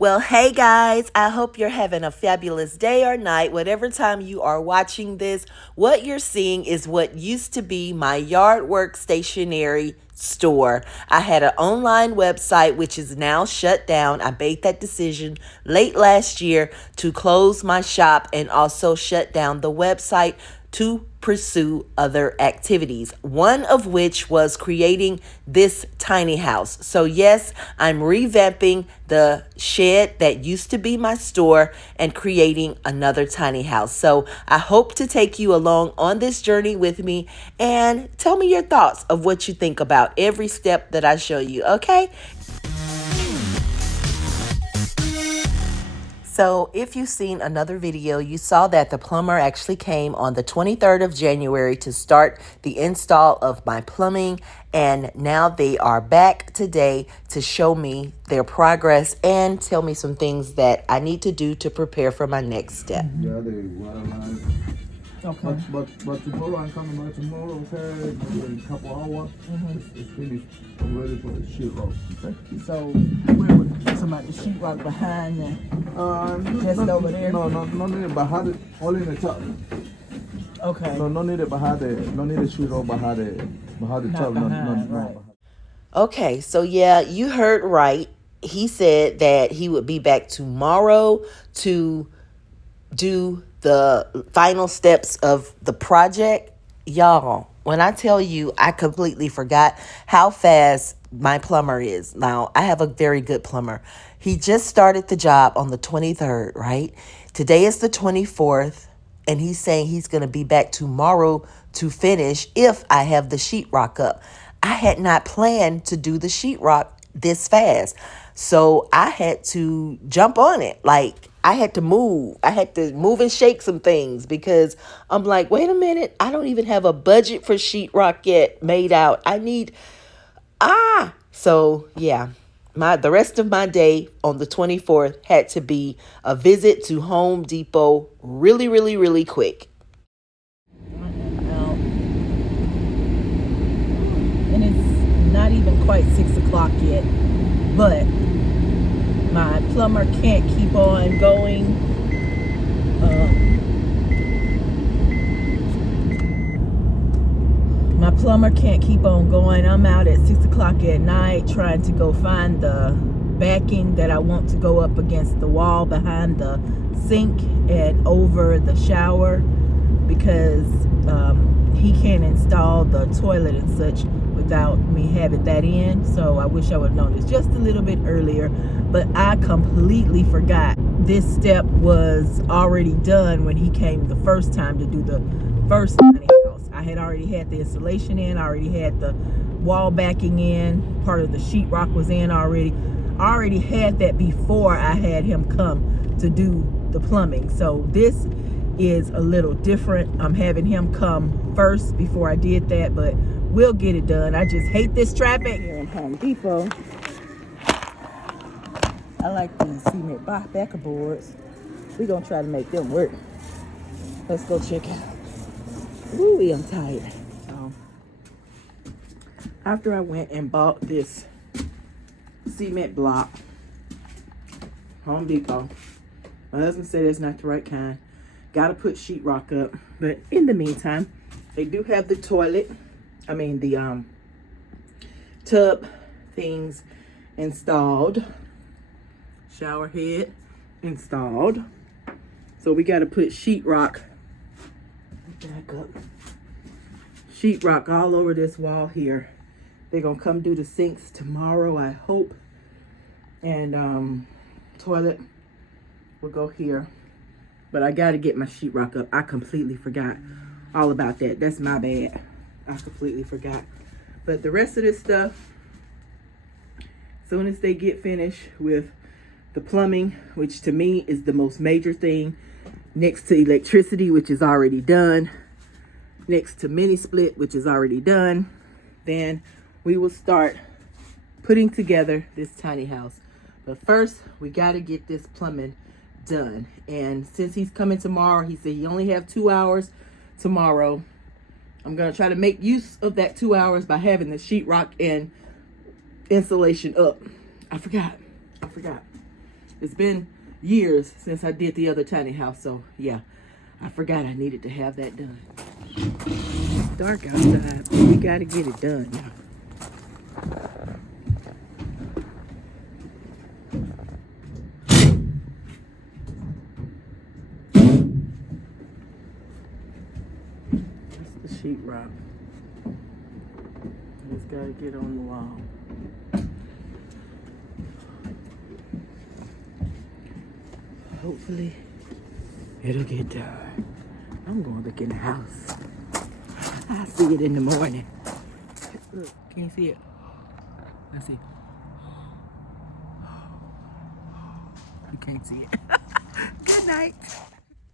Well, hey guys, I hope you're having a fabulous day or night, whatever time you are watching this. What you're seeing is what used to be my yard work stationery store. I had an online website which is now shut down. I made that decision late last year to close my shop and also shut down the website to pursue other activities, one of which was creating this tiny house. So yes, I'm revamping the shed that used to be my store and creating another tiny house. So I hope to take you along on this journey with me and tell me your thoughts of what you think about every step that I show you, okay? So if you've seen another video, you saw that the plumber actually came on the 23rd of January to start the install of my plumbing. And now they are back today to show me their progress and tell me some things that I need to do to prepare for my next step. Yeah, they water line. Okay. But tomorrow I'm coming by tomorrow, okay? In a couple hours, it's finished. I'm ready for the sheetrock. Okay? So where would somebody sheetrock behind that? Just over there? No need it behind it, only in the top. Okay. No need it behind it. No need the sheetrock behind the top. Right. Okay, so yeah, you heard right. He said that he would be back tomorrow to do the final steps of the project. Y'all, when I tell you, I completely forgot how fast my plumber is. Now, I have a very good plumber. He just started the job on the 23rd, right? Today is the 24th, and he's saying he's going to be back tomorrow to finish if I have the sheetrock up. I had not planned to do the sheetrock this fast, so I had to jump on it. Like, I had to move and shake some things because I'm like, wait a minute, I don't even have a budget for sheetrock yet made out. I need, so yeah, the rest of my day on the 24th had to be a visit to Home Depot really, really, really quick. And it's not even quite 6 o'clock yet, but my plumber can't keep on going. My plumber can't keep on going. I'm out at 6 o'clock at night trying to go find the backing that I want to go up against the wall behind the sink and over the shower, because he can't install the toilet and such without me having that in. So I wish I would have known this just a little bit earlier, but I completely forgot this step was already done when he came the first time to do the first tiny house. I had already had the insulation in, I already had the wall backing in, part of the sheetrock was in already. I already had that before I had him come to do the plumbing. So this is a little different. I'm having him come first before I did that, but we'll get it done. I just hate this traffic here in Home Depot. I like these cement backer boards. We're gonna try to make them work. Let's go check out. Ooh, I'm tired. So, after I went and bought this cement block, Home Depot, my husband said it's not the right kind. Gotta put sheetrock up, but in the meantime, they do have the the tub things installed, shower head installed. So we gotta put sheetrock, back up, sheetrock all over this wall here. They're gonna come do the sinks tomorrow, I hope, and toilet will go here. But I got to get my sheetrock up. I completely forgot all about that. That's my bad. I completely forgot. But the rest of this stuff, as soon as they get finished with the plumbing, which to me is the most major thing, next to electricity, which is already done, next to mini split, which is already done, then we will start putting together this tiny house. But first, we got to get this plumbing done. And since he's coming tomorrow, he said he only have 2 hours tomorrow. I'm gonna try to make use of that 2 hours by having the sheetrock and insulation up. I forgot. It's been years since I did the other tiny house, so yeah, I forgot I needed to have that done. It's dark outside, but we gotta get it done now. That's the sheetrock. Just gotta get on the wall. Hopefully, it'll get done. I'm gonna look in the house. I see it in the morning. Look, can you see it? I see. You can't see it. Good night.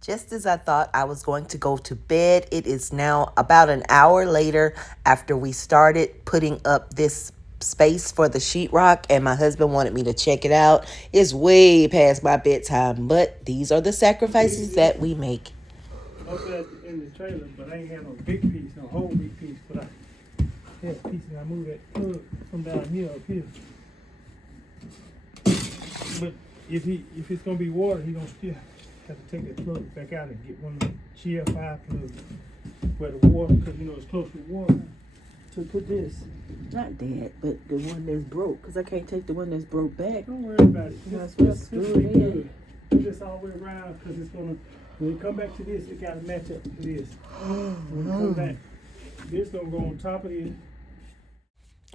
Just as I thought I was going to go to bed, it is now about an hour later after we started putting up this space for the sheetrock, and my husband wanted me to check it out. It's way past my bedtime, but these are the sacrifices that we make. Up there in the trailer, but I ain't had no big piece, no whole big piece, but I had a piece and I moved that plug from down here up here. But if it's gonna be water, he gonna still have to take that plug back out and get one of the GFI plugs where the water, because you know it's close to water. To put this, not that, but the one that's broke, because I can't take the one that's broke back. Don't worry about it. That's This what's will screwed be in. good. Do this all the way around because it's gonna. When you come back to this, it gotta match up to this. When you come back, this gonna go on top of this.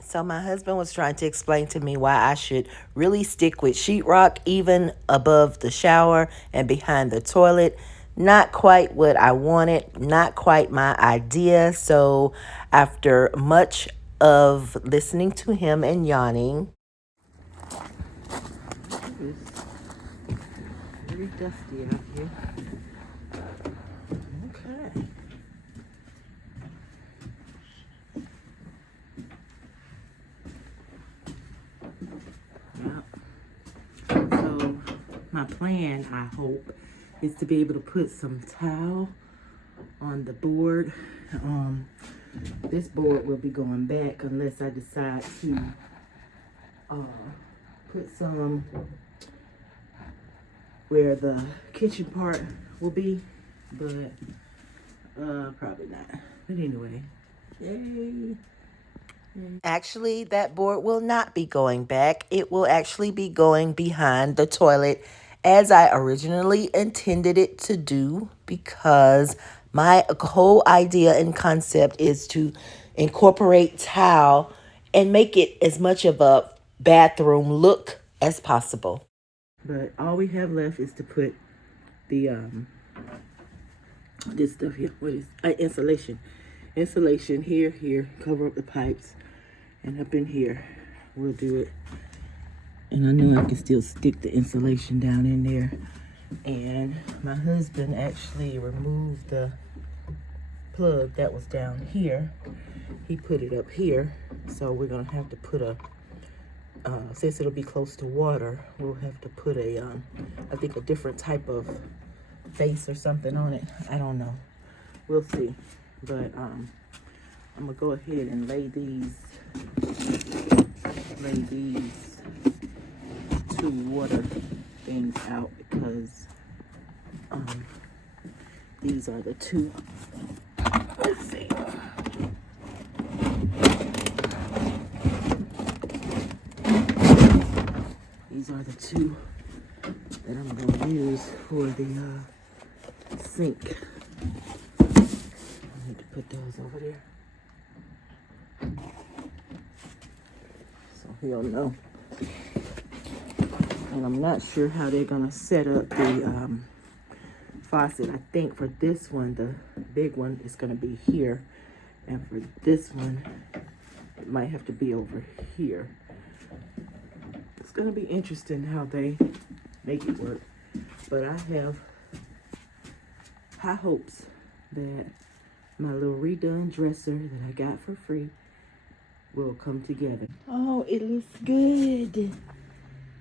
So my husband was trying to explain to me why I should really stick with sheetrock even above the shower and behind the toilet. Not quite what I wanted, not quite my idea. So after much of listening to him and yawning, It's very dusty out here. Okay. Yeah. So my plan, I hope, is to be able to put some towel on the board. This board will be going back unless I decide to put some where the kitchen part will be, but probably not. But anyway, yay. actually that board will not be going back. It will actually be going behind the toilet as I originally intended it to do, because my whole idea and concept is to incorporate tile and make it as much of a bathroom look as possible. But all we have left is to put the this stuff here. What is insulation? Insulation here. Cover up the pipes, and up in here, we'll do it. And I know I can still stick the insulation down in there. And my husband actually removed the plug that was down here. He put it up here, so we're gonna have to put a since it'll be close to water, we'll have to put a I think a different type of base or something on it. I don't know, we'll see. But I'm gonna go ahead and lay these two water things out, because these are the two. Let's see. These are the two that I'm going to use for the sink. I need to put those over there so he'll know. And I'm not sure how they're going to set up the faucet. I think for this one, the big one is going to be here. And for this one, it might have to be over here. It's going to be interesting how they make it work. But I have high hopes that my little redone dresser that I got for free will come together. Oh, it looks good.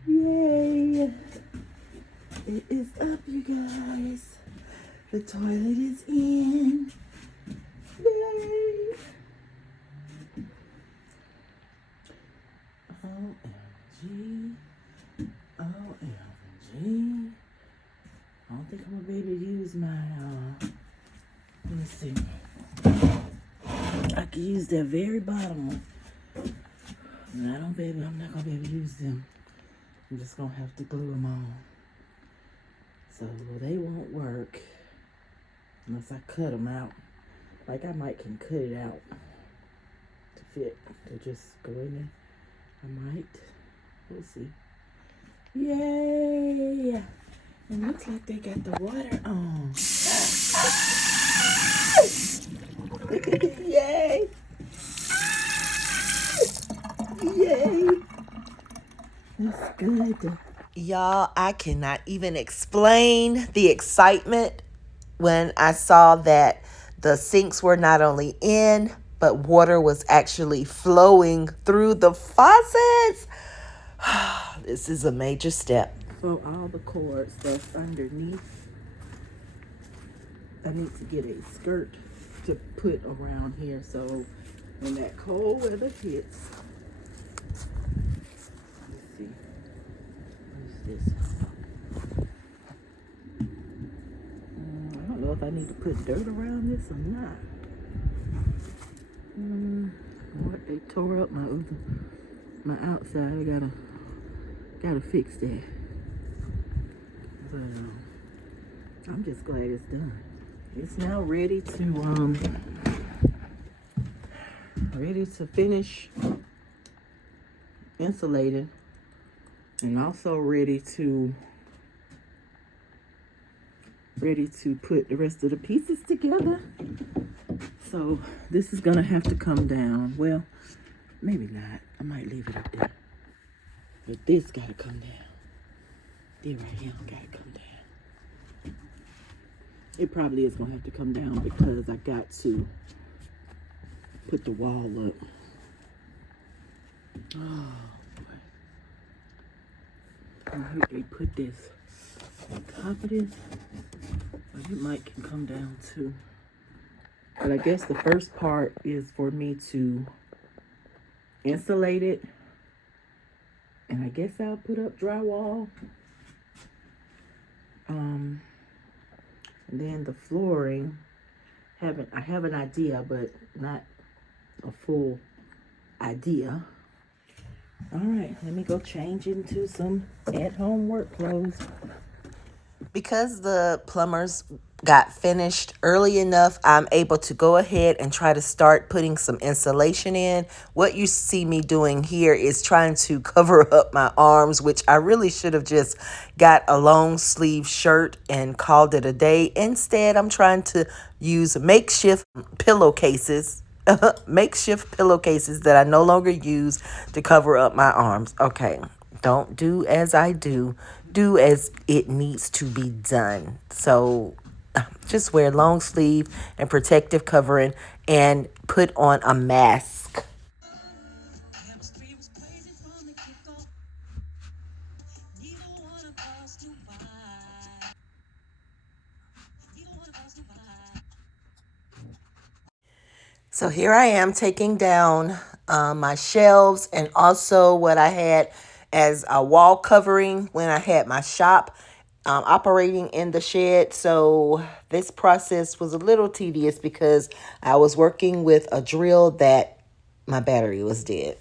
Yay. It is up, you guys. The toilet is in. Yay. OMG. OMG. Gee, I don't think I'm gonna be able to use my, let me see. I can use that very bottom one. And I'm not gonna be able to use them. I'm just gonna have to glue them on. So they won't work unless I cut them out. Like I might can cut it out to fit, to just go in there. I might. We'll see. Yay! It looks like they got the water on. Yay! Yay! That's good. Y'all, I cannot even explain the excitement when I saw that the sinks were not only in, but water was actually flowing through the faucets. This is a major step. So all the cords that's underneath, I need to get a skirt to put around here so when that cold weather hits, let's see, what is this? I don't know if I need to put dirt around this or not. What, they tore up my outside. I gotta fix that. But I'm just glad it's done. It's now ready to finish insulating, and also ready to put the rest of the pieces together. So this is gonna have to come down. Well, maybe not. I might leave it up there. But this gotta come down. This right here gotta come down. It probably is gonna have to come down because I got to put the wall up. Oh boy. I hope they put this on top of this. But it might can come down too. But I guess the first part is for me to insulate it. And I guess I'll put up drywall. And then the flooring, I have an idea, but not a full idea. All right, let me go change into some at-home work clothes. Because the plumbers got finished early enough, I'm able to go ahead and try to start putting some insulation in. What you see me doing here is trying to cover up my arms, which I really should have just got a long sleeve shirt and called it a day. Instead, I'm trying to use makeshift pillowcases. Makeshift pillowcases that I no longer use to cover up my arms. Okay, don't do as I do. Do as it needs to be done. So just wear long sleeve and protective covering and put on a mask. So here I am taking down my shelves and also what I had as a wall covering when I had my shop operating in the shed. So this process was a little tedious because I was working with a drill that my battery was dead.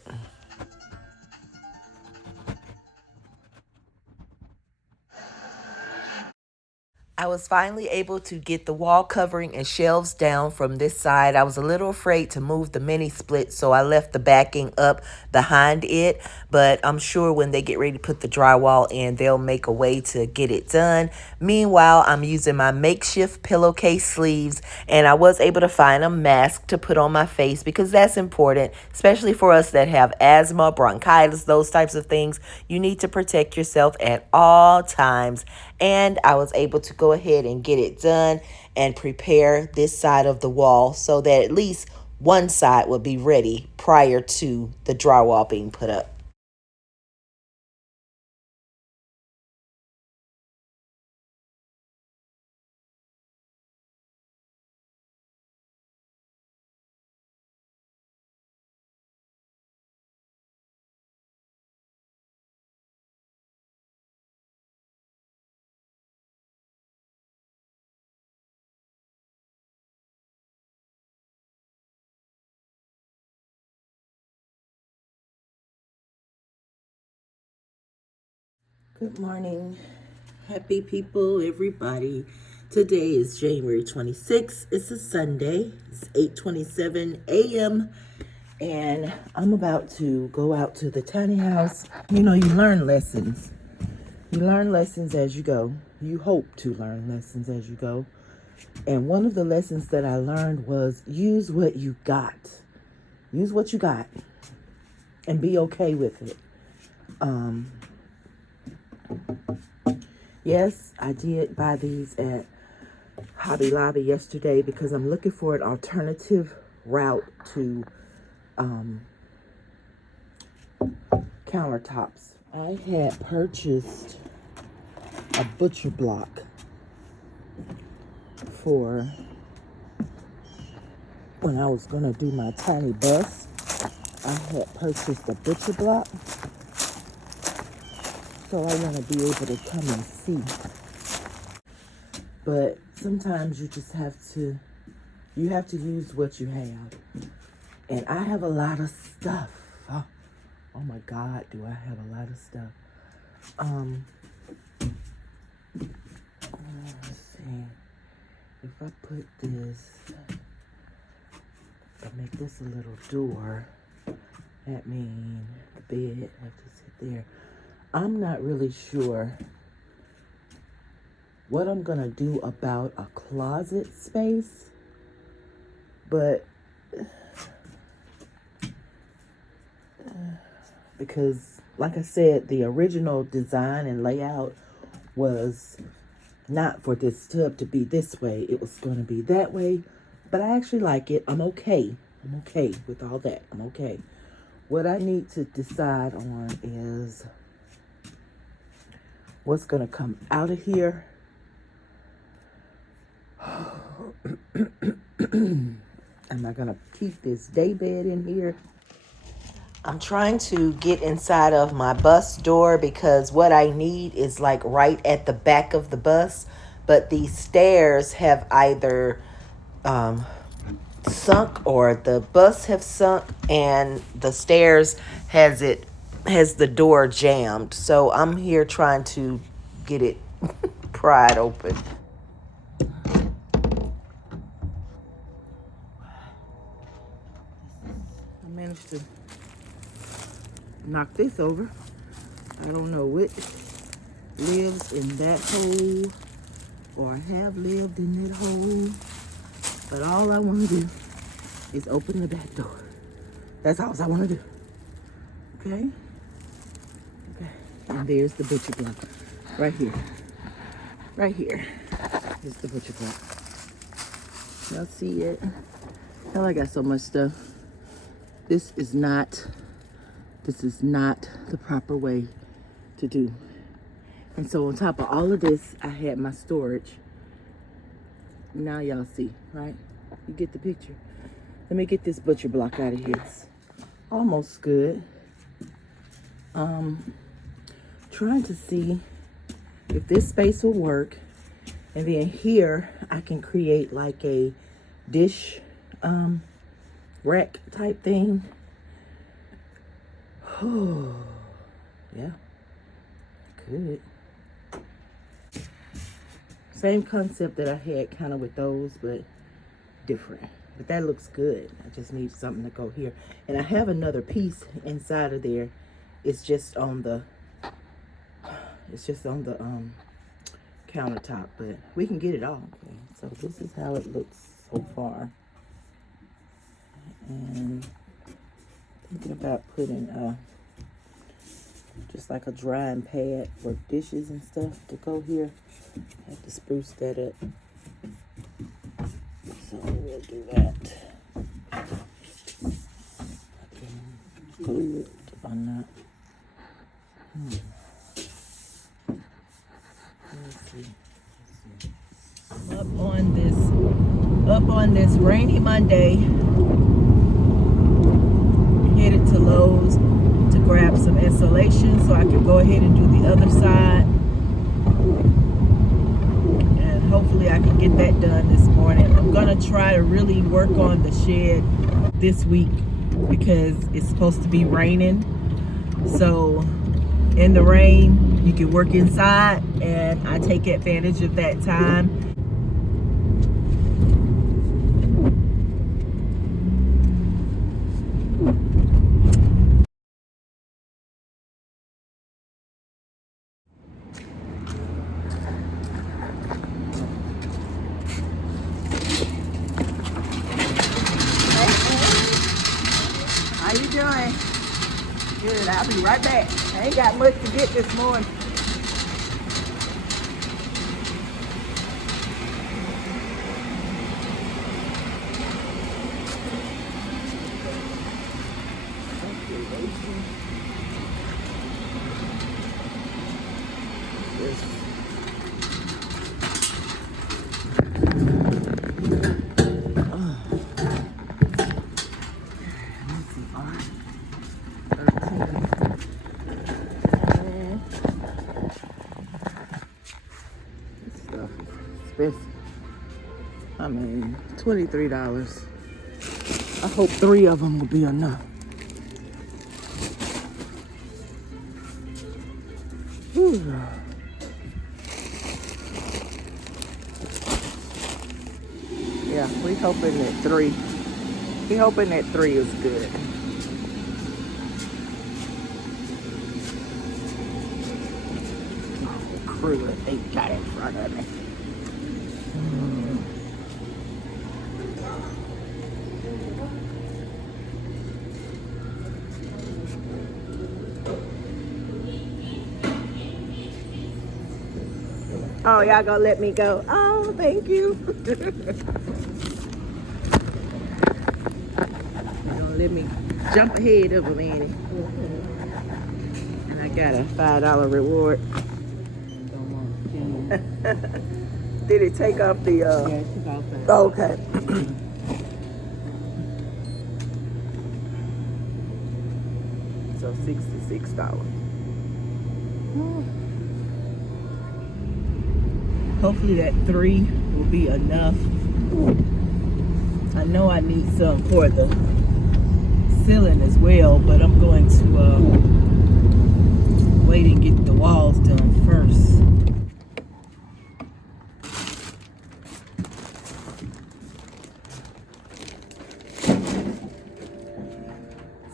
I was finally able to get the wall covering and shelves down from this side. I was a little afraid to move the mini split, so I left the backing up behind it. But I'm sure when they get ready to put the drywall in, they'll make a way to get it done. Meanwhile, I'm using my makeshift pillowcase sleeves, and I was able to find a mask to put on my face because that's important, especially for us that have asthma, bronchitis, those types of things. You need to protect yourself at all times. And I was able to go ahead and get it done and prepare this side of the wall so that at least one side would be ready prior to the drywall being put up. Good morning. Happy people, everybody. Today is January 26th. It's a Sunday. It's 8:27 a.m. And I'm about to go out to the tiny house. You know, you learn lessons. You learn lessons as you go. You hope to learn lessons as you go. And one of the lessons that I learned was use what you got. Use what you got and be okay with it. Yes, I did buy these at Hobby Lobby yesterday because I'm looking for an alternative route to countertops. I had purchased a butcher block for when I was going to do my tiny bus. I had purchased a butcher block, so I want to be able to come and see. But sometimes you just have to use what you have. And I have a lot of stuff. Oh my God, do I have a lot of stuff. Let's see. If I put this, if I make this a little door, that means the bed have to sit there. I'm not really sure what I'm gonna do about a closet space, but because like I said, the original design and layout was not for this tub to be this way. It was going to be that way, but I actually like it. I'm okay with all that. I'm okay. What I need to decide on is what's going to come out of here. Am I going to keep this day bed in here? I'm trying to get inside of my bus door because what I need is like right at the back of the bus. But these stairs have either sunk or the bus have sunk and the stairs has the door jammed. So I'm here trying to get it pried open. I managed to knock this over. I don't know what lives in that hole or have lived in that hole, but all I want to do is open the back door. That's all I want to do. Okay? And there's the butcher block. Right here. Right here is the butcher block. Y'all see it? Hell, I got so much stuff. This is not the proper way to do. And so on top of all of this, I had my storage. Now y'all see, right? You get the picture. Let me get this butcher block out of here. It's almost good. Trying to see if this space will work. And then here, I can create like a dish rack type thing. Oh, yeah, could. Same concept that I had kind of with those, but different. But that looks good. I just need something to go here. And I have another piece inside of there. It's just on the countertop, but we can get it all. Okay, so this is how it looks so far. And thinking about putting just like a drying pad for dishes and stuff to go here. I have to spruce that up. So we'll do that. I can glue it or not. Let's see. Up on this rainy Monday, headed to Lowe's to grab some insulation so I can go ahead and do the other side. And hopefully I can get that done this morning. I'm gonna try to really work on the shed this week because it's supposed to be raining. So in the rain, You can work inside, and I take advantage of that time. How you doing? Good, I'll be right back. I ain't got much to get this morning. I mean, $23. I hope 3 of them will be enough. Whew. Yeah, we hoping that 3. We hoping that 3 is good. Oh, crew that they got in front of me. Oh, y'all gonna let me go? Oh, thank you. Y'all gonna let me jump ahead of them, Annie. And I got a $5 reward. Did it take off the? Yeah, it took off that. Oh, okay. So $66. Hopefully that 3 will be enough. I know I need some for the ceiling as well, but I'm going to wait and get the walls done first.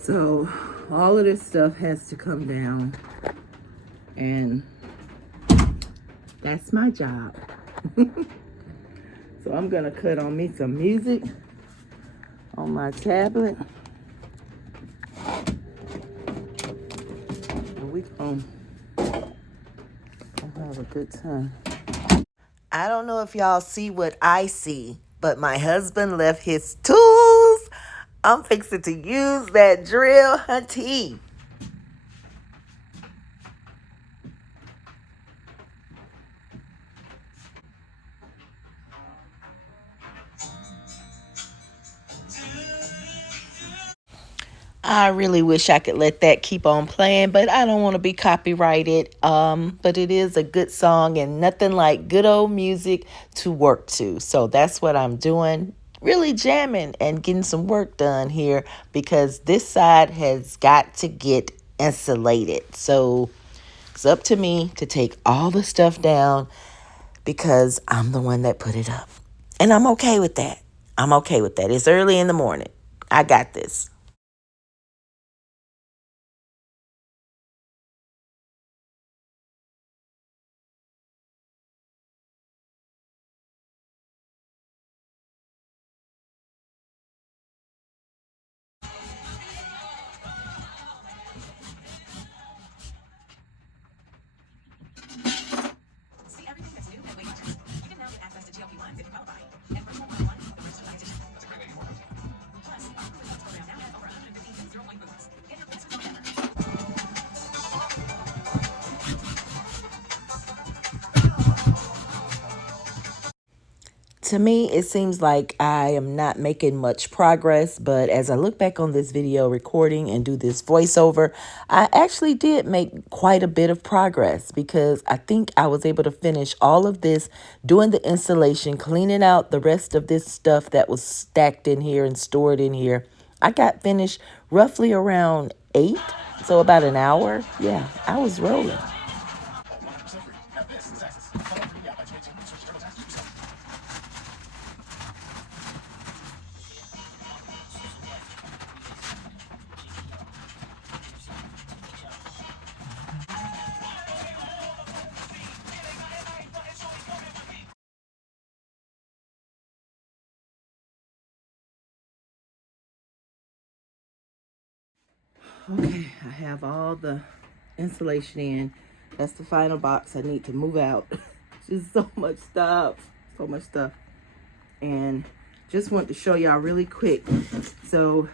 So all of this stuff has to come down, and that's my job. So I'm gonna cut on me some music on my tablet, and we gonna have a good time. I don't know if y'all see what I see, but my husband left his tools. I'm fixing to use that drill, hunty. I really wish I could let that keep on playing, but I don't want to be copyrighted. But it is a good song, and nothing like good old music to work to. So that's what I'm doing. Really jamming and getting some work done here, because this side has got to get insulated. So it's up to me to take all the stuff down, because I'm the one that put it up. And I'm okay with that. I'm okay with that. It's early in the morning. I got this. To me, it seems like I am not making much progress, but as I look back on this video recording and do this voiceover, I actually did make quite a bit of progress, because I think I was able to finish all of this, doing the installation, cleaning out the rest of this stuff that was stacked in here and stored in here. I got finished roughly around 8, so about an hour. Yeah, I was rolling. Okay, I have all the insulation in. That's the final box I need to move out. Just so much stuff. So much stuff. And just want to show y'all really quick. So,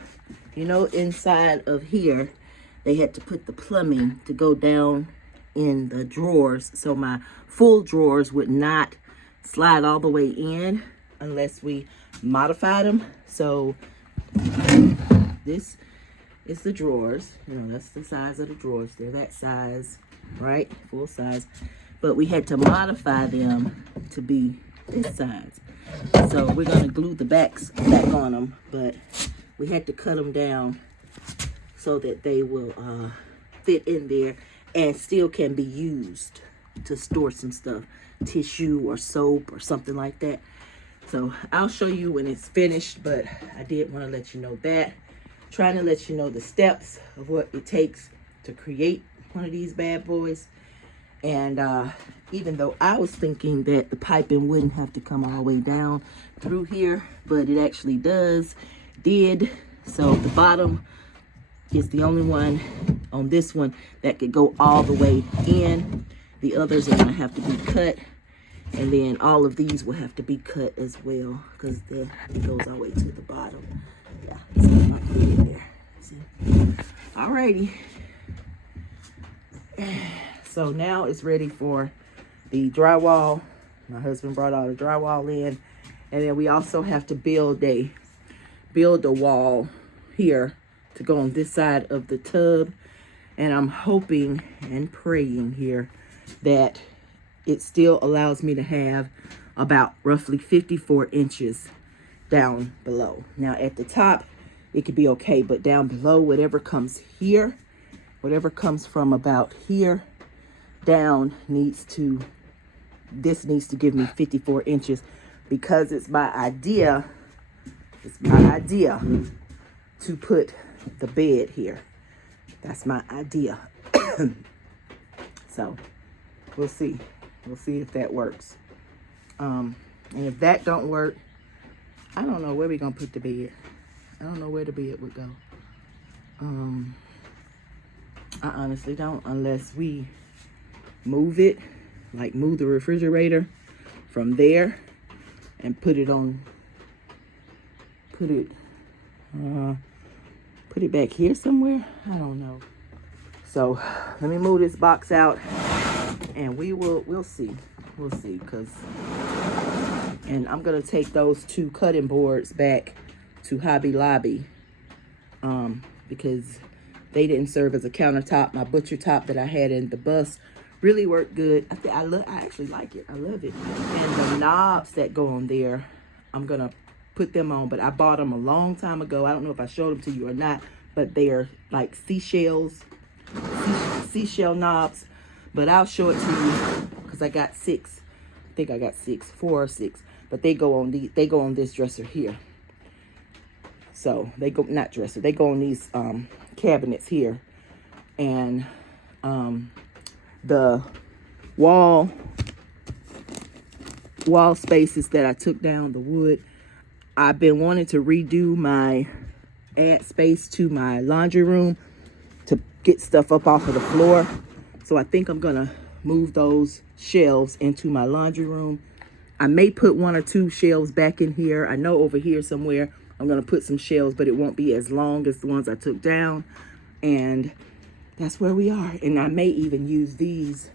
you know, inside of here, they had to put the plumbing to go down in the drawers. So my full drawers would not slide all the way in unless we modified them. So this is the drawers. You know, that's the size of the drawers. They're that size, right? Full size. But we had to modify them to be this size. So we're going to glue the backs back on them. But we had to cut them down so that they will fit in there and still can be used to store some stuff. Tissue or soap or something like that. So I'll show you when it's finished. But I did want to let you know that. Trying to let you know the steps of what it takes to create one of these bad boys. And even though I was thinking that the piping wouldn't have to come all the way down through here, but it actually did. So the bottom is the only one on this one that could go all the way in. The others are gonna have to be cut. And then all of these will have to be cut as well because it goes all the way to the bottom. Yeah, so I'm not gonna get there. See? Alrighty. So now it's ready for the drywall. My husband brought all the drywall in. And then we also have to build a wall here to go on this side of the tub. And I'm hoping and praying here that it still allows me to have about roughly 54 inches down below. Now at the top, it could be okay, but down below, whatever comes here, whatever comes from about here down this needs to give me 54 inches because it's my idea to put the bed here. That's my idea. So we'll see if that works. And if that don't work, I don't know where we're gonna put the bed. I don't know where the bed would go. I honestly don't, unless we move it, like move the refrigerator from there and put it back here somewhere. I don't know. So let me move this box out and we'll see. We'll see, and I'm gonna take those 2 cutting boards back to Hobby Lobby because they didn't serve as a countertop. My butcher top that I had in the bus really worked good. I actually like it. I love it. And the knobs that go on there, I'm gonna put them on, but I bought them a long time ago. I don't know if I showed them to you or not, but they're like seashell knobs. But I'll show it to you because I got 6. I think I got 4 or 6. But they go on this dresser here. So they go, not dresser, they go on these cabinets here. And the wall spaces that I took down, the wood, I've been wanting to add space to my laundry room to get stuff up off of the floor. So I think I'm gonna move those shelves into my laundry room. I may put 1 or 2 shelves back in here. I know over here somewhere I'm gonna put some shelves, but it won't be as long as the ones I took down. And that's where we are. And I may even use these.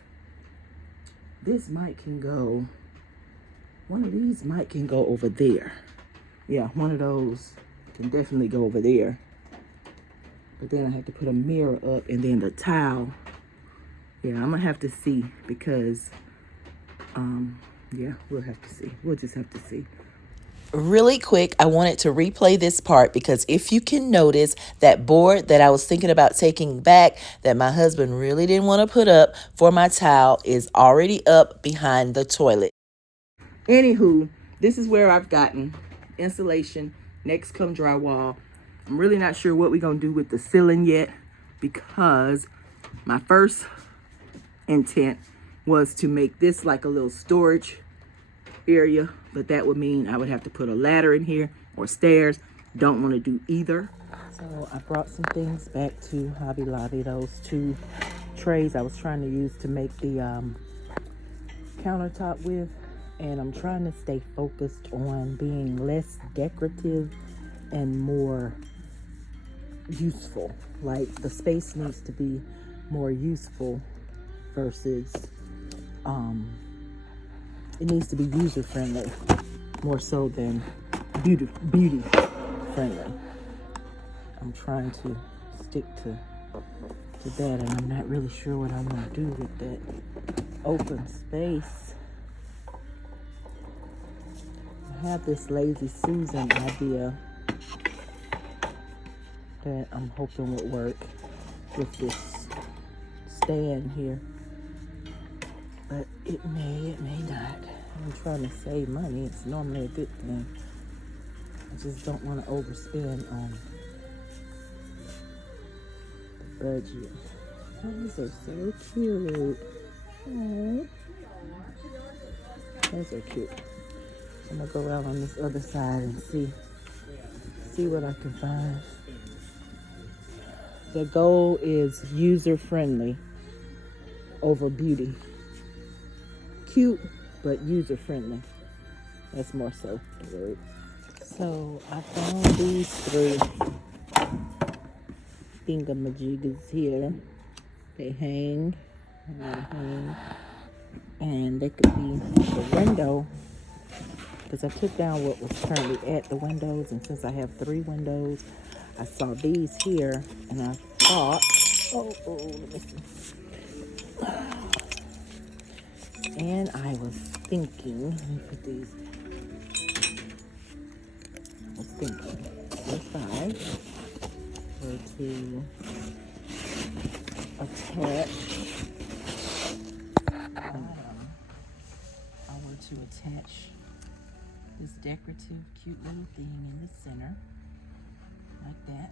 This mic can go, one of these mic can go over there. Yeah, one of those can definitely go over there. But then I have to put a mirror up and then the towel. Yeah, I'm gonna have to see because, yeah, we'll have to see. We'll just have to see. really quick, I wanted to replay this part because if you can notice, that board that I was thinking about taking back that my husband really didn't want to put up for my towel is already up behind the toilet. Anywho, this is where I've gotten insulation. Next come drywall. I'm really not sure what we're going to do with the ceiling yet, because my first intent was to make this like a little storage area, but that would mean I would have to put a ladder in here or stairs. Don't want to do either. So I brought some things back to Hobby Lobby. Those 2 trays I was trying to use to make the countertop with, and I'm trying to stay focused on being less decorative and more useful. Like, the space needs to be more useful versus it needs to be user friendly more so than beauty friendly. I'm trying to stick to that, and I'm not really sure what I want to do with that open space. I have this Lazy Susan idea that I'm hoping would work with this stand here, but it may not. I'm trying to save money. It's normally a good thing. I just don't want to overspend on the budget. These are so cute. Aww. Those are cute. I'm gonna go around on this other side and see what I can find. The goal is user friendly over beauty. Cute, but user friendly. That's more so the word. So I found these 3 thingamajiggers here. They hang, and they could be the window, because I took down what was currently at the windows, and since I have 3 windows, I saw these here, and I thought, let me see. And I was thinking, let me put these. I was thinking, if I were to attach, this decorative, cute little thing in the center, like that,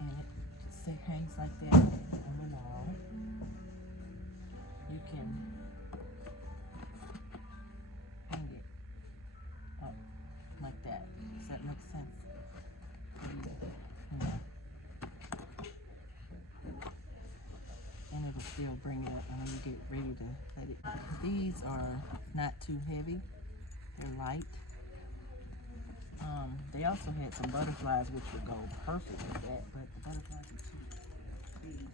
and it just hangs like that on the wall. You can hang it up like that. Does that make sense? Yeah. And it'll still bring it up when you get ready to let it. These are not too heavy. They're light. They also had some butterflies which would go perfect with that, but the butterflies are too big.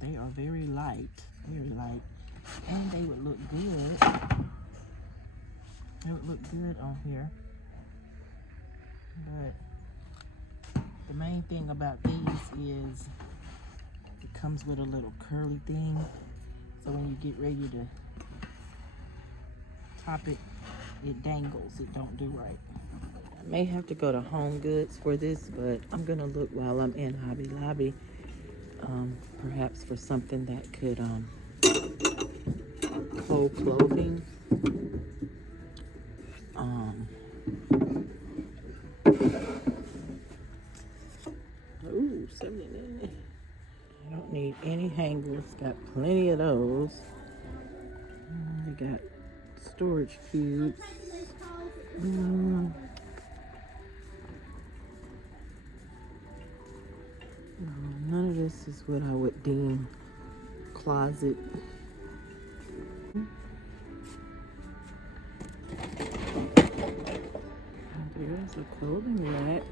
They are very light, and they would look good. They would look good on here. But the main thing about these is it comes with a little curly thing, so when you get ready to top it, it dangles. It don't do right. I may have to go to Home Goods for this, but I'm gonna look while I'm in Hobby Lobby, perhaps for something that could hold clothing. Ooh, 79. I don't need any hangers. Got plenty of those. We got storage cubes. No, none of this is what I would deem closet. There's a clothing rack.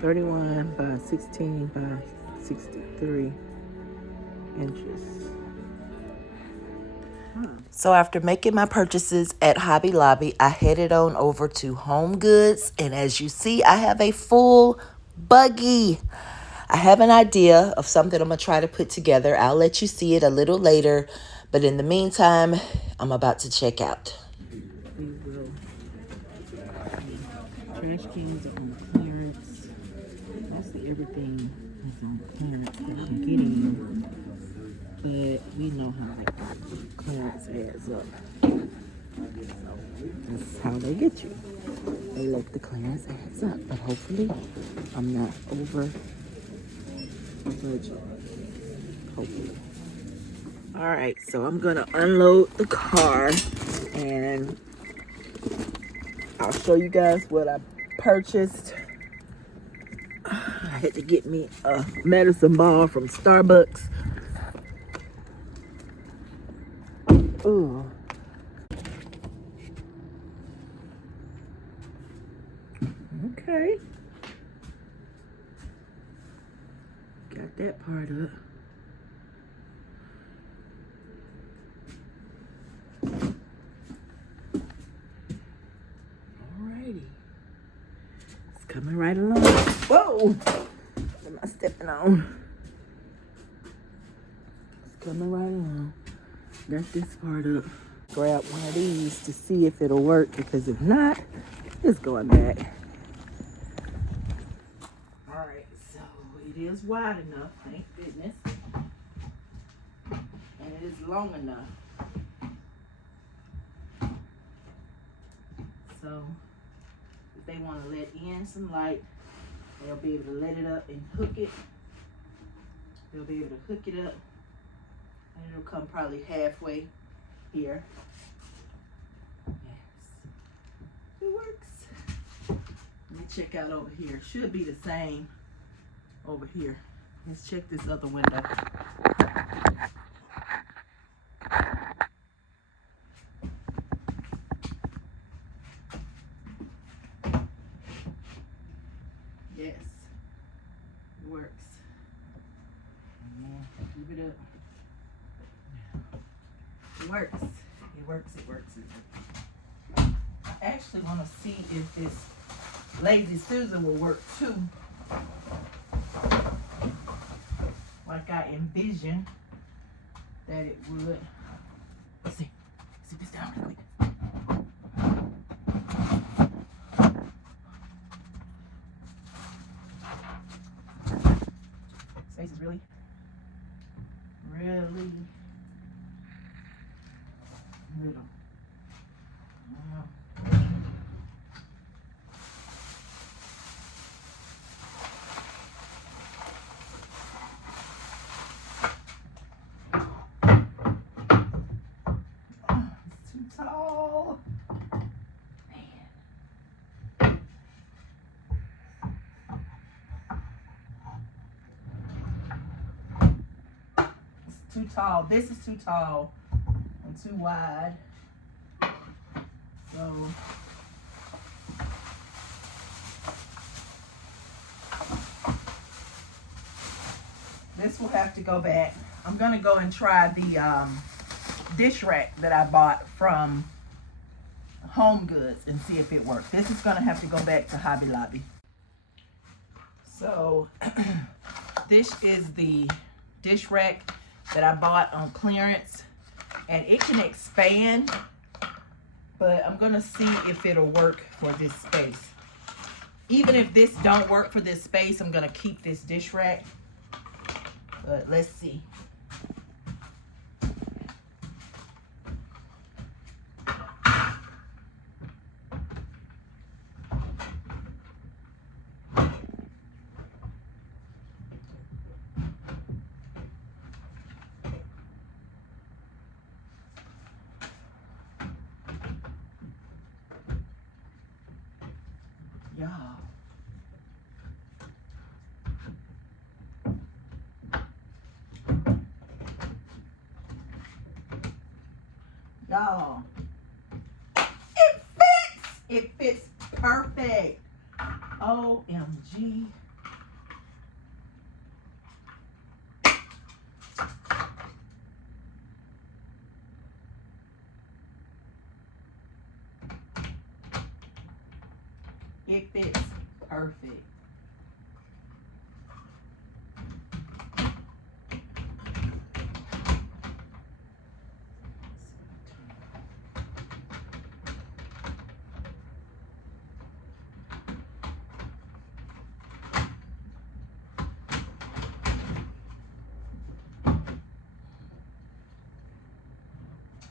31 by 16 by 63 inches. So after making my purchases at Hobby Lobby, I headed on over to Home Goods. And as you see, I have a full buggy. I have an idea of something I'm going to try to put together. I'll let you see it a little later. But in the meantime, I'm about to check out. We will. Trash cans are on clearance. Mostly everything is on clearance that I'm getting. But we know how the clearance adds up. So that's how they get you. They let the clearance adds up. But hopefully I'm not over budget. Hopefully. Alright, so I'm gonna unload the car and I'll show you guys what I purchased. I had to get me a medicine ball from Starbucks. Ooh. Okay. Got that part up. Alrighty. It's coming right along. Whoa! What am I stepping on? It's coming right along. Got this part up. Grab one of these to see if it'll work, because if not, it's going back. Alright, so it is wide enough, thank goodness. And it is long enough. So if they want to let in some light, they'll be able to let it up and hook it. They'll be able to hook it up, and it'll come probably halfway here. Yes, it works. Let me check out over here. Should be the same over here. Let's check this other window. Yes, it works. Keep it up. It works. It works. It works. It works. I actually want to see if this Lazy Susan will work too, like I envisioned that it would. Let's see. Sit this down real quick. Space is really little. It's too tall. Man. It's too tall. This is too tall and too wide. So this will have to go back. I'm gonna go and try the dish rack that I bought from Home Goods and see if it works. This is gonna have to go back to Hobby Lobby. So this is the dish rack that I bought on clearance, and it can expand, but I'm gonna see if it'll work for this space. Even if this don't work for this space, I'm gonna keep this dish rack, but let's see. Y'all, it fits. It fits perfect. OMG. It fits perfect.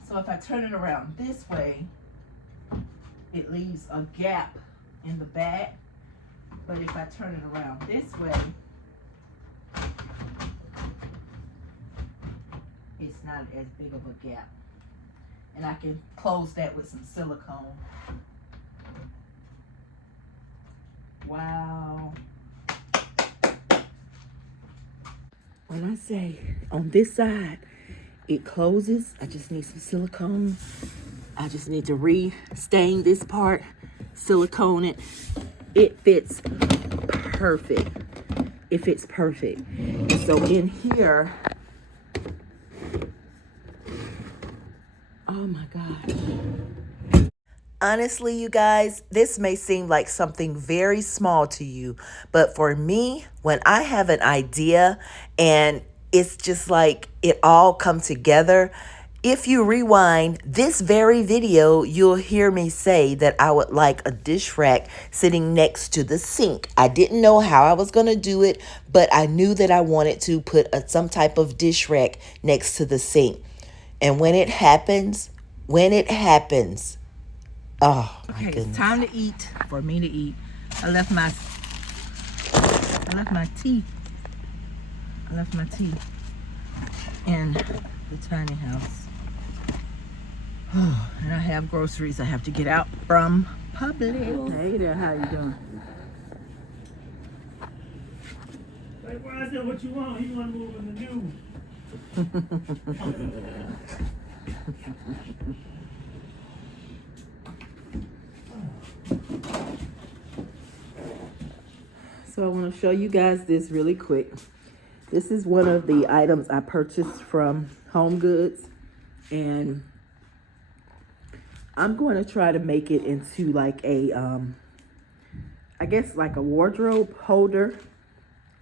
So if I turn it around this way, it leaves a gap in the back. But if I turn it around this way, it's not as big of a gap. And I can close that with some silicone. Wow. When I say on this side, it closes, I just need some silicone. I just need to re-stain this part, silicone it. It fits perfect. It fits perfect. And so in here, oh my gosh. Honestly, you guys, this may seem like something very small to you, but for me, when I have an idea and it's just like it all come together, if you rewind this very video, you'll hear me say that I would like a dish rack sitting next to the sink. I didn't know how I was going to do it, but I knew that I wanted to put some type of dish rack next to the sink. And when it happens, oh my Okay, goodness. it's time to eat, for me to eat. I left my tea. I left my tea in the tiny house. And I have groceries I have to get out from Publix. Hey there, how you doing? Like, why is that what you want? He want to move in the new. So I want to show you guys this really quick. This is one of the items I purchased from Home Goods, and I'm going to try to make it into like a, I guess like a wardrobe holder,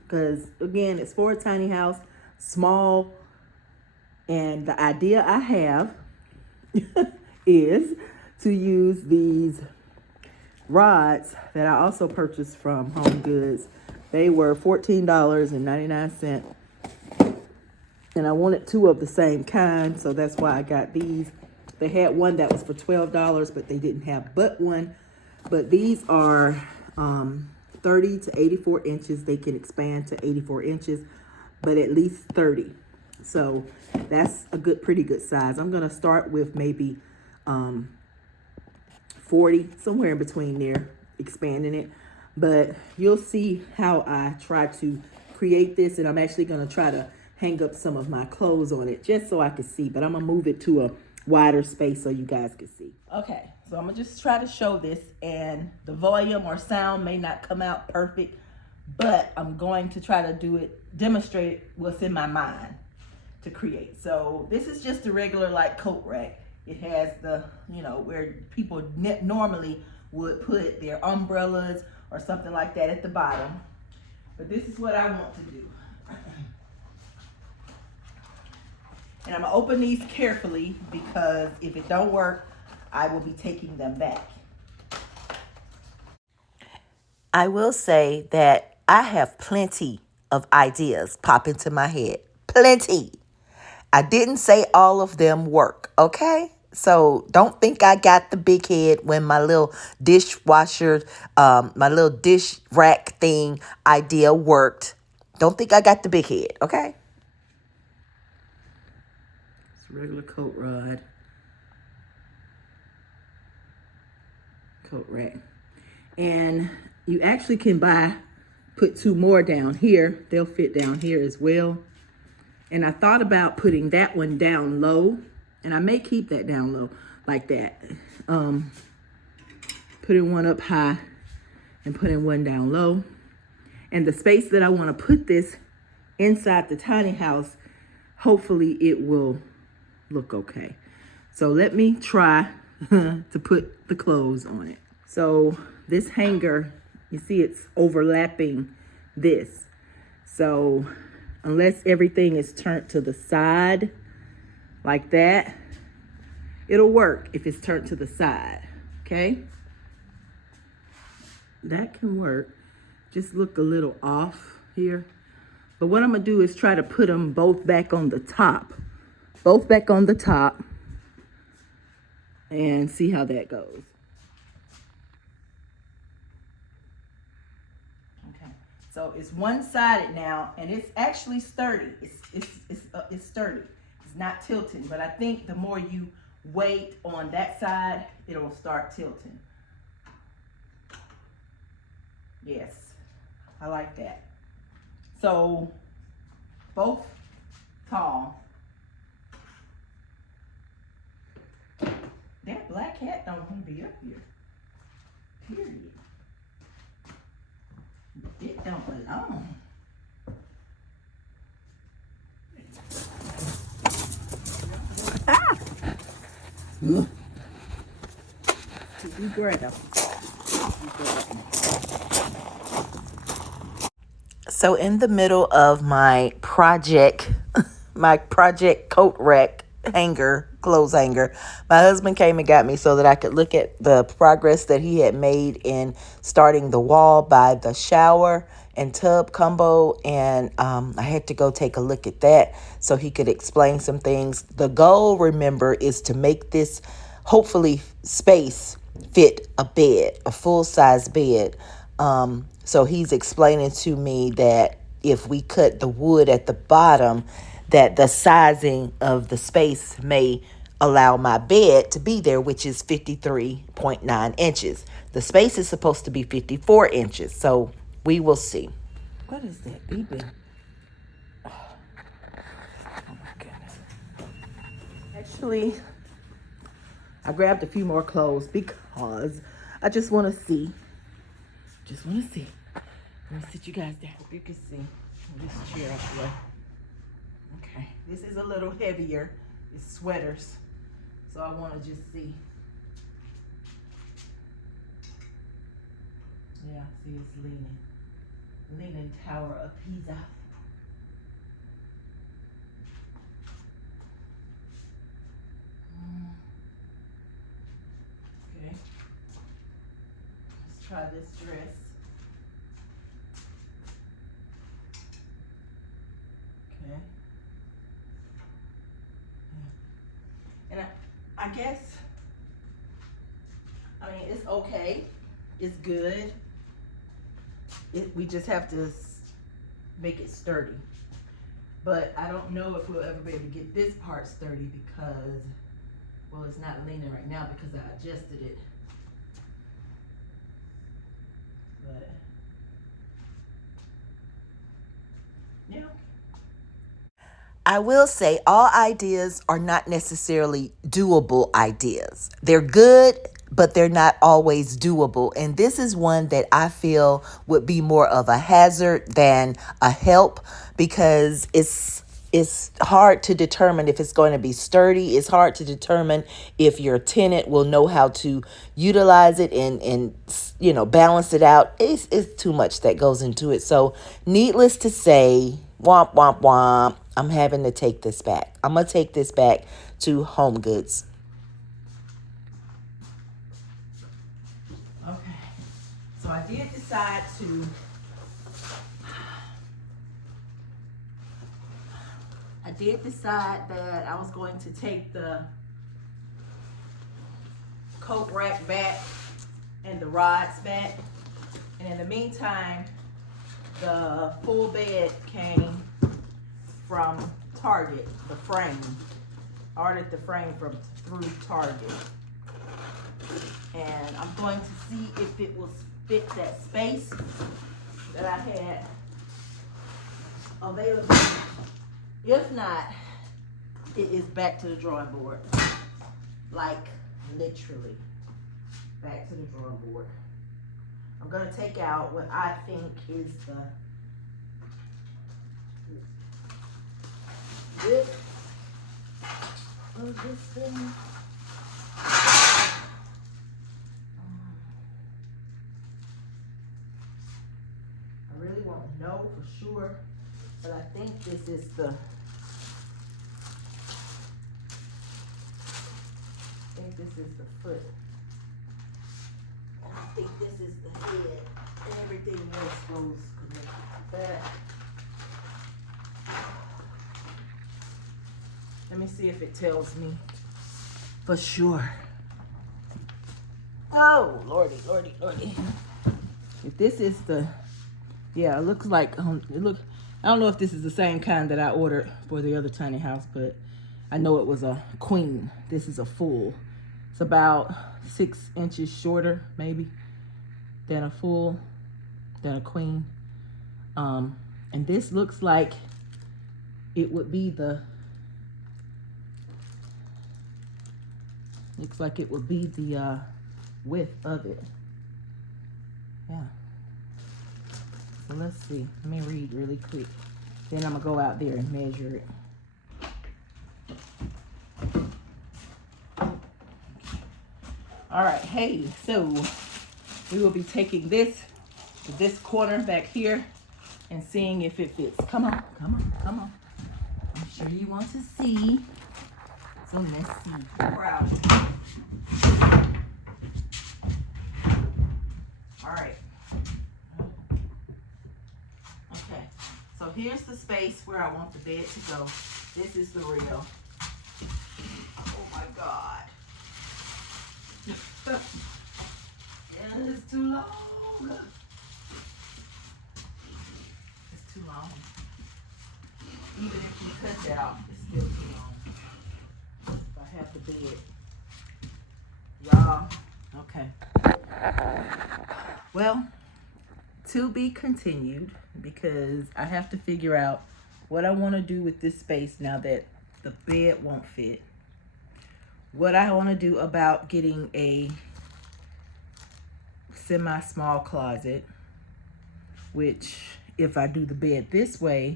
because again, it's for a tiny house, small, and the idea I have is to use these rods that I also purchased from Home Goods. They were $14.99, and I wanted two of the same kind, so that's why I got these. They had one that was for $12, but they didn't have but one. But these are 30 to 84 inches. They can expand to 84 inches, but at least 30. So that's a pretty good size. I'm gonna start with maybe 40, somewhere in between there, expanding it. But you'll see how I try to create this, and I'm actually gonna try to hang up some of my clothes on it just so I can see, but I'm gonna move it to a wider space so you guys can see. Okay, so I'm gonna just try to show this, and the volume or sound may not come out perfect, but I'm going to try to demonstrate what's in my mind to create. So this is just a regular like coat rack. It has the, where people normally would put their umbrellas or something like that at the bottom. But this is what I want to do. And I'm gonna open these carefully because if it don't work, I will be taking them back. I will say that I have plenty of ideas pop into my head. Plenty. I didn't say all of them work, okay? So don't think I got the big head when my little dishwasher, my little dish rack thing idea worked. Don't think I got the big head, okay? It's a regular coat rod. Coat rack. And you actually can put two more down here. They'll fit down here as well. And I thought about putting that one down low, and I may keep that down low like that. Putting one up high and putting one down low. And the space that I want to put this inside the tiny house, hopefully it will look okay. So let me try to put the clothes on it. So this hanger, you see it's overlapping this. So unless everything is turned to the side like that, it'll work if it's turned to the side, okay? That can work. Just look a little off here. But what I'm gonna do is try to put them both back on the top. Both back on the top. And see how that goes. Okay, so it's one-sided now, and it's actually sturdy. It's sturdy. It's not tilting, but I think the more you weight on that side, it'll start tilting. Yes, I like that. So both tall. That black cat don't want to be up here. Period. It don't belong. Ah! You grab. So in the middle of my project coat rack hanger, clothes hanger, my husband came and got me so that I could look at the progress that he had made in starting the wall by the shower and tub combo. And I had to go take a look at that so he could explain some things. The goal, remember, is to make this hopefully space fit a bed, a full-size bed. So he's explaining to me that if we cut the wood at the bottom, that the sizing of the space may allow my bed to be there, which is 53.9 inches. The space is supposed to be 54 inches. So we will see. What is that beeping? Oh my goodness. Actually, I grabbed a few more clothes because I just want to see. Just want to see. Let me sit you guys down. Hope you can see. Move this chair out the way. Okay. This is a little heavier. It's sweaters. So I want to just see. Yeah, see it's leaning. Leaning Tower of Pisa. Okay. Let's try this dress. Okay. Yeah. And I guess, I mean, it's okay. It's good. We just have to make it sturdy. But I don't know if we'll ever be able to get this part sturdy because, well, it's not leaning right now because I adjusted it. But, yeah. I will say all ideas are not necessarily doable ideas. They're good, but they're not always doable. And this is one that I feel would be more of a hazard than a help because it's hard to determine if it's going to be sturdy. It's hard to determine if your tenant will know how to utilize it and you know, balance it out. It's too much that goes into it. So needless to say, womp, womp, womp, I'm having to take this back. I'm going to take this back to Home Goods. Okay. So I did decide to that I was going to take the coat rack back and the rods back. And in the meantime, the full bed came from Target, the frame. I ordered the frame through Target. And I'm going to see if it will fit that space that I had available. If not, it is back to the drawing board. Like, literally, back to the drawing board. I'm going to take out what I think is the width of this thing. is the, I think this is the foot. And I think this is the head. And everything else goes connected to that. Let me see if it tells me for sure. Oh, lordy, lordy, lordy. If this is the, yeah, it looks like, I don't know if this is the same kind that I ordered for the other tiny house, but I know it was a queen. This is a full. It's about 6 inches shorter, maybe, than a full, than a queen. And this looks like it would be the, looks like it would be the width of it. Yeah. So let's see. Let me read really quick. Then I'm gonna go out there and measure it. All right, hey, so we will be taking this to this corner back here and seeing if it fits. Come on, come on, come on. I'm sure you want to see. So let's see. Proud. All right. Okay. So here's the space where I want the bed to go. This is the rail. Oh my God. Yeah, it's too long. It's too long. Even if you cut that off, it's still too long. If I have the bed. Y'all, okay. Well, to be continued, because I have to figure out what I want to do with this space now that the bed won't fit. What I want to do about getting a semi-small closet, which if I do the bed this way,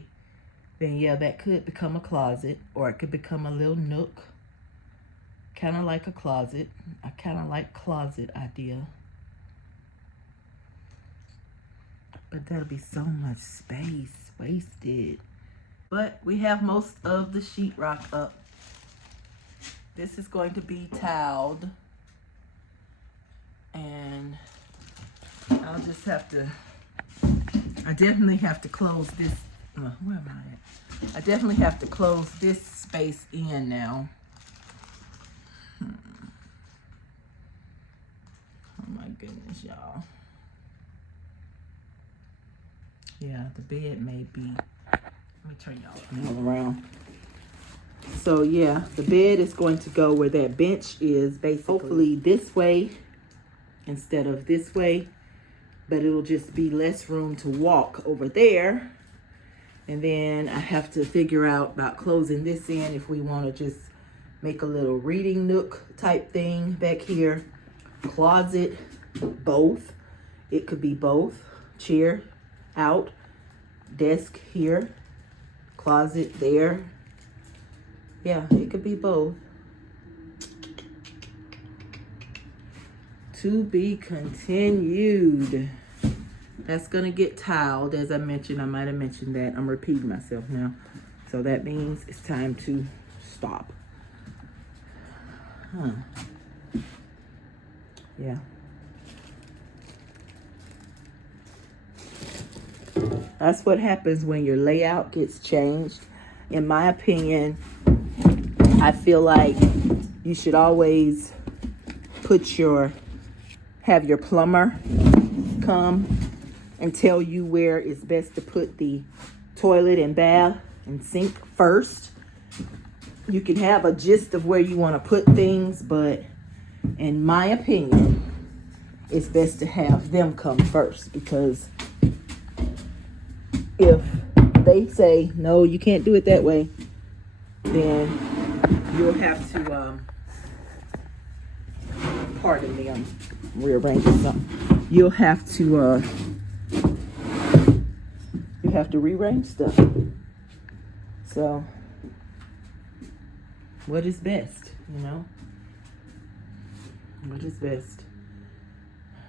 then yeah, that could become a closet, or it could become a little nook, kind of like a closet. I kind of like closet idea. But that'll be so much space wasted. But we have most of the sheetrock up. This is going to be tiled. And I'll just have to, I definitely have to close this, where am I at? I definitely have to close this space in now. Oh my goodness, y'all. Yeah, the bed may be, let me turn y'all around. So yeah, the bed is going to go where that bench is, basically. Hopefully this way instead of this way, but it'll just be less room to walk over there. And then I have to figure out about closing this in if we want to just make a little reading nook type thing back here. Closet, both. It could be both. Chair out, desk here, closet there. Yeah, it could be both. To be continued. That's gonna get tiled, as I mentioned. I might have mentioned that. I'm repeating myself now. So that means it's time to stop. Yeah. That's what happens when your layout gets changed. In my opinion, I feel like you should always have your plumber come and tell you where it's best to put the toilet and bath and sink first. You can have a gist of where you want to put things, but in my opinion, it's best to have them come first, because if they say, no, you can't do it that way, then you'll have to, pardon me, I'm rearranging something. You'll have to, rearrange stuff. So, what is best, you know? What is best?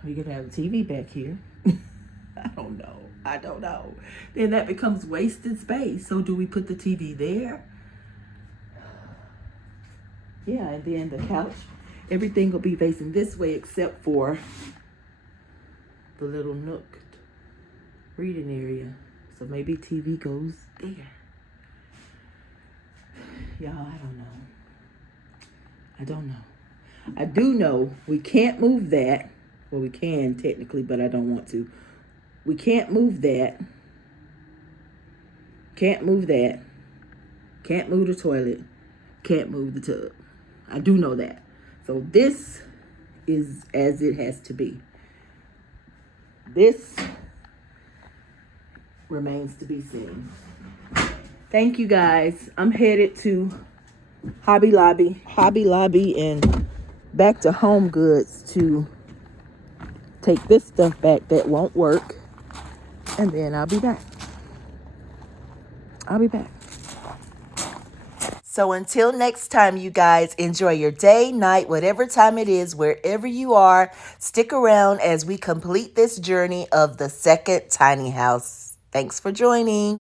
We could have a TV back here. I don't know. I don't know. Then that becomes wasted space. So do we put the TV there? Yeah, and then the couch, everything will be facing this way except for the little nook reading area. So maybe TV goes there. Y'all, I don't know. I don't know. I do know we can't move that. Well, we can technically, but I don't want to. We can't move that. Can't move that. Can't move the toilet. Can't move the tub. I do know that. So this is as it has to be. This remains to be seen. Thank you guys. I'm headed to Hobby Lobby and back to Home Goods to take this stuff back that won't work. And then I'll be back. So until next time, you guys, enjoy your day, night, whatever time it is, wherever you are. Stick around as we complete this journey of the second tiny house. Thanks for joining.